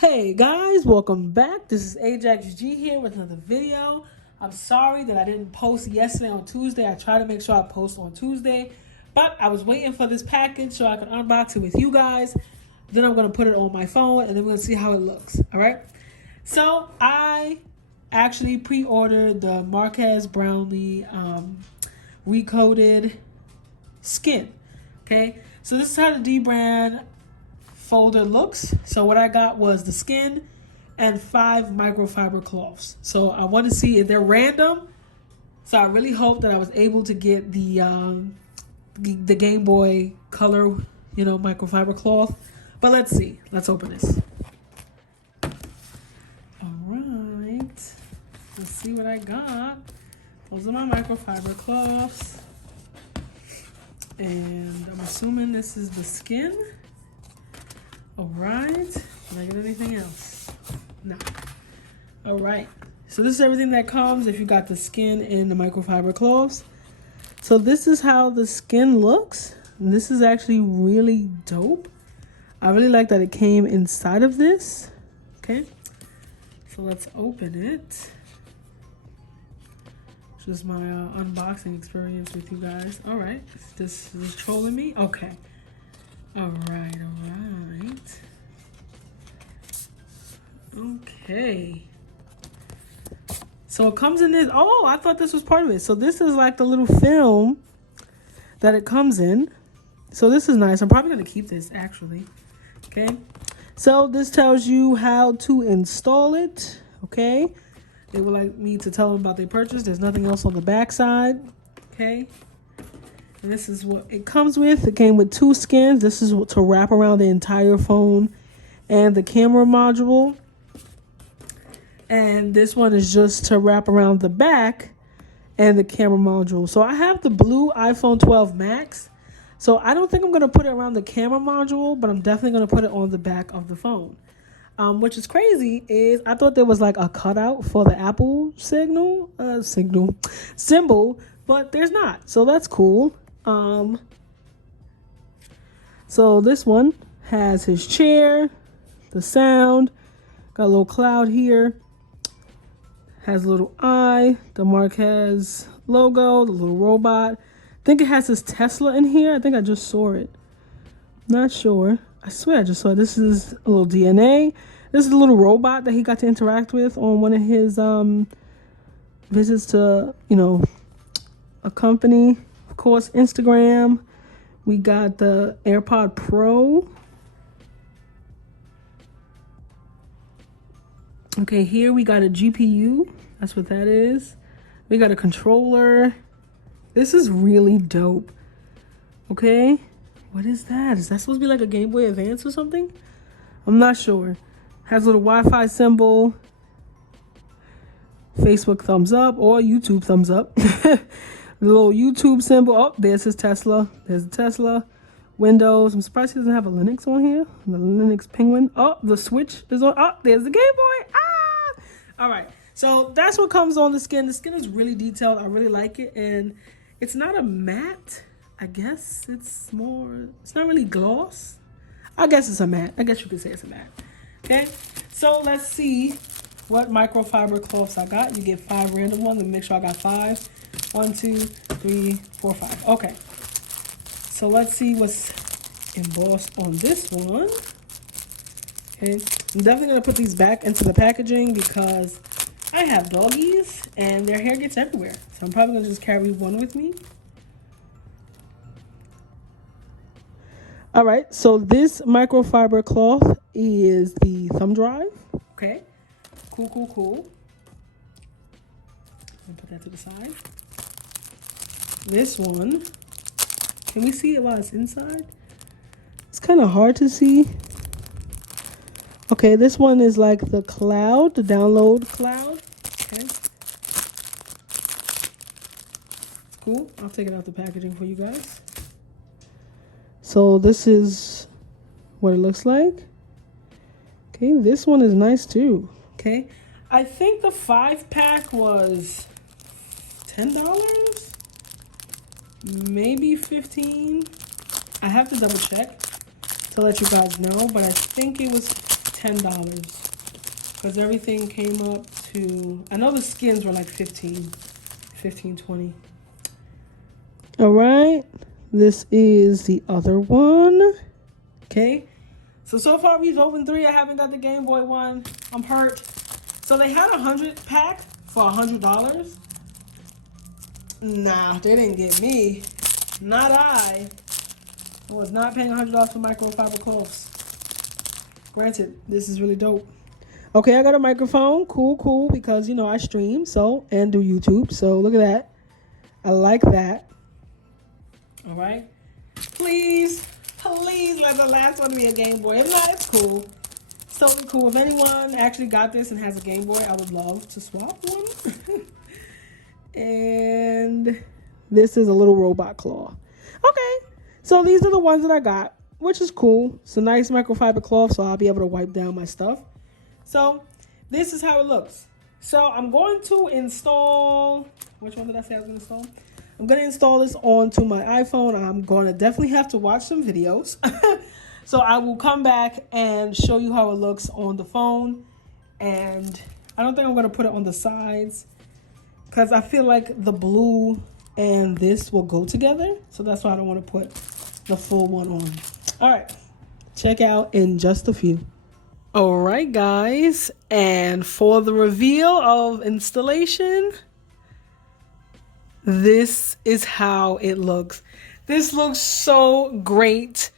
Hey guys, welcome back. This is AjaxG here with another video. I'm sorry that I didn't post yesterday on Tuesday. I tried to make sure I post on Tuesday, but I was waiting for this package so I could unbox it with you guys. Then I'm going to put it on my phone and then we're going to see how it looks. All right. So I actually pre-ordered the Marquez Brownlee recoded skin. Okay. So this is how the Dbrand folder looks. So what I got was the skin and 5 microfiber cloths. So I want to see if they're random. So I really hope that I was able to get the Game Boy Color, microfiber cloth. But let's see. Let's open this. All right. Let's see what I got. Those are my microfiber cloths. And I'm assuming this is the skin. All right, did I get anything else? No. All right, so this is everything that comes if you got the skin and the microfiber cloths. So this is how the skin looks. And this is actually really dope. I really like that it came inside of this. Okay, so let's open it. Just my unboxing experience with you guys. All right, this is trolling me. Okay. All right. Okay. So it comes in this. Oh, I thought this was part of it. So this is like the little film that it comes in. So this is nice. I'm probably going to keep this actually. Okay. So this tells you how to install it. Okay. They would like me to tell them about their purchase. There's nothing else on the back side. Okay. And this is what it comes with. It came with 2 skins. This is to wrap around the entire phone and the camera module. And this one is just to wrap around the back and the camera module. So I have the blue iPhone 12 Max. So I don't think I'm going to put it around the camera module, but I'm definitely going to put it on the back of the phone. Which is crazy is I thought there was like a cutout for the Apple symbol, but there's not. So that's cool. So this one has his chair, the sound, got a little cloud here, has a little eye, the Marquez logo, the little robot. I think it has his Tesla in here. I think I just saw it. Not sure. I swear I just saw it. This is a little DNA. This is a little robot that he got to interact with on one of his visits to, a company. Of course, Instagram. We got the AirPod Pro. Okay, here we got a GPU. That's what that is. We got a controller. This is really dope. Okay, what is that? Is that supposed to be like a Game Boy Advance or something? I'm not sure. Has a little Wi-Fi symbol. Facebook thumbs up or YouTube thumbs up. The little YouTube symbol. Oh, there's his Tesla. There's the Tesla. Windows. I'm surprised he doesn't have a Linux on here. The Linux Penguin. Oh, the Switch is on. Oh, there's the Game Boy. Ah! All right. So that's what comes on the skin. The skin is really detailed. I really like it. And it's not a matte. I guess it's not really gloss. I guess it's a matte. I guess you could say it's a matte. Okay. So let's see what microfiber cloths I got. You get 5 random ones and make sure I got 5. 1, 2, 3, 4, 5. Okay. So let's see what's embossed on this one. Okay. I'm definitely going to put these back into the packaging because I have doggies and their hair gets everywhere. So I'm probably going to just carry one with me. All right. So this microfiber cloth is the thumb drive. Okay. Cool. I'll put that to the side. This one, can we see it while it's inside? It's kind of hard to see. Okay, this one is like the cloud, the download cloud. Okay. Cool. I'll take it out the packaging for you guys. So this is what it looks like. Okay, this one is nice too. Okay. I think the 5-pack was $10. Maybe 15. I have to double check to let you guys know, but I think it was $10 because everything came up to, I know the skins were like 15, 20. All right, this is the other one. Okay, so far we've opened 3. I haven't got the Game Boy one. I'm hurt. So they had a 100 pack for $100. Nah, they didn't get me. Not I. I was not paying $100 for microfiber cloths. Granted, this is really dope. Okay, I got a microphone. Cool, because, you know, I stream, and do YouTube. So look at that. I like that. All right. Please let the last one be a Game Boy. If not, it's cool. It's totally cool. If anyone actually got this and has a Game Boy, I would love to swap one. And this is a little robot claw. Okay, so these are the ones that I got, which is cool. It's a nice microfiber cloth, so I'll be able to wipe down my stuff. So this is how it looks. So I'm going to install, which one did I say I was going to install? I'm going to install this onto my iPhone. I'm going to definitely have to watch some videos. So I will come back and show you how it looks on the phone. And I don't think I'm going to put it on the sides because I feel like the blue and this will go together. So that's why I don't want to put the full one on. All right, check out in just a few. All right, guys, and for the reveal of installation, this is how it looks. This looks so great.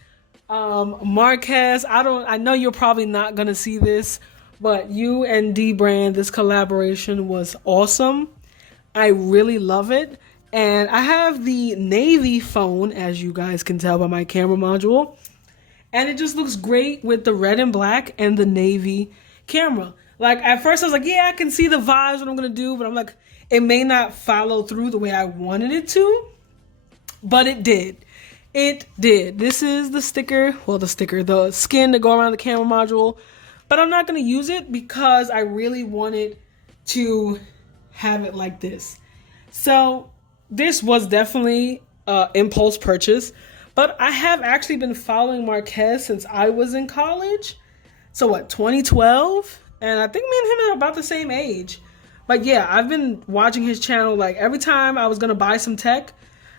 Marquez, I know you're probably not gonna see this, but you and Dbrand, this collaboration was awesome. I really love it. And I have the navy phone, as you guys can tell by my camera module. And it just looks great with the red and black and the navy camera. Like, at first I was like, yeah, I can see the vibes, what I'm going to do. But I'm like, it may not follow through the way I wanted it to. But it did. It did. This is the sticker. Well, the skin to go around the camera module. But I'm not going to use it because I really wanted to have it like this. So this was definitely impulse purchase. But I have actually been following Marquez since I was in college. So what, 2012? And I think me and him are about the same age. But yeah, I've been watching his channel. Like, every time I was going to buy some tech,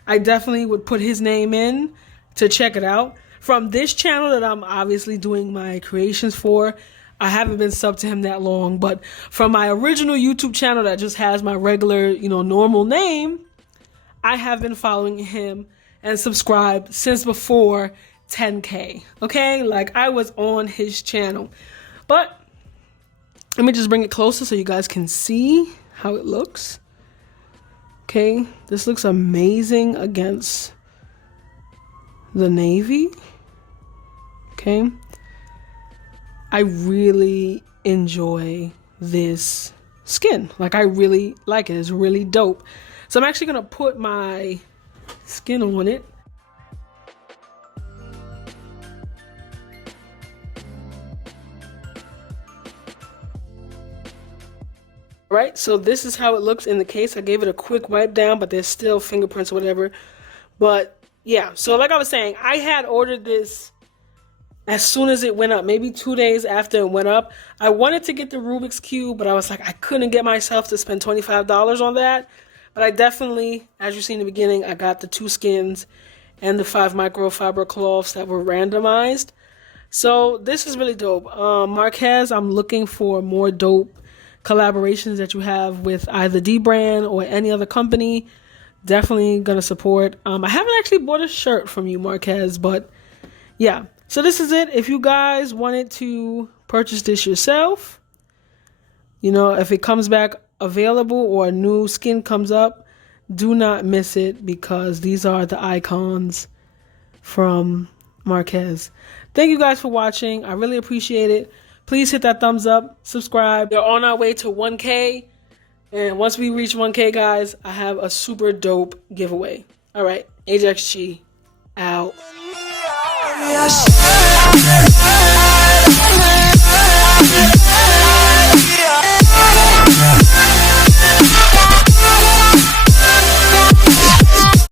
I definitely would put his name in to check it out. From this channel that I'm obviously doing my creations for, I haven't been subbed to him that long. But from my original YouTube channel that just has my regular, normal name, I have been following him and subscribed since before 10K. Okay, like, I was on his channel. But let me just bring it closer so you guys can see how it looks. Okay, this looks amazing against the navy. Okay, I really enjoy this skin. Like, I really like it. It's really dope. So I'm actually gonna put my skin on it. Right, so this is how it looks in the case. I gave it a quick wipe down, but there's still fingerprints or whatever. But yeah, so like I was saying, I had ordered this as soon as it went up, maybe 2 days after it went up. I wanted to get the Rubik's Cube, but I was like, I couldn't get myself to spend $25 on that. But I definitely, as you see in the beginning, I got the 2 skins and the 5 microfiber cloths that were randomized. So this is really dope. Marquez, I'm looking for more dope collaborations that you have with either Dbrand or any other company. Definitely gonna support. I haven't actually bought a shirt from you, Marquez, but yeah. So this is it. If you guys wanted to purchase this yourself, if it comes back available or a new skin comes up, do not miss it because these are the icons from Marquez. Thank you guys for watching. I really appreciate it. Please hit that thumbs up, subscribe. We're on our way to 1K. And once we reach 1K, guys, I have a super dope giveaway. All right, HXG out.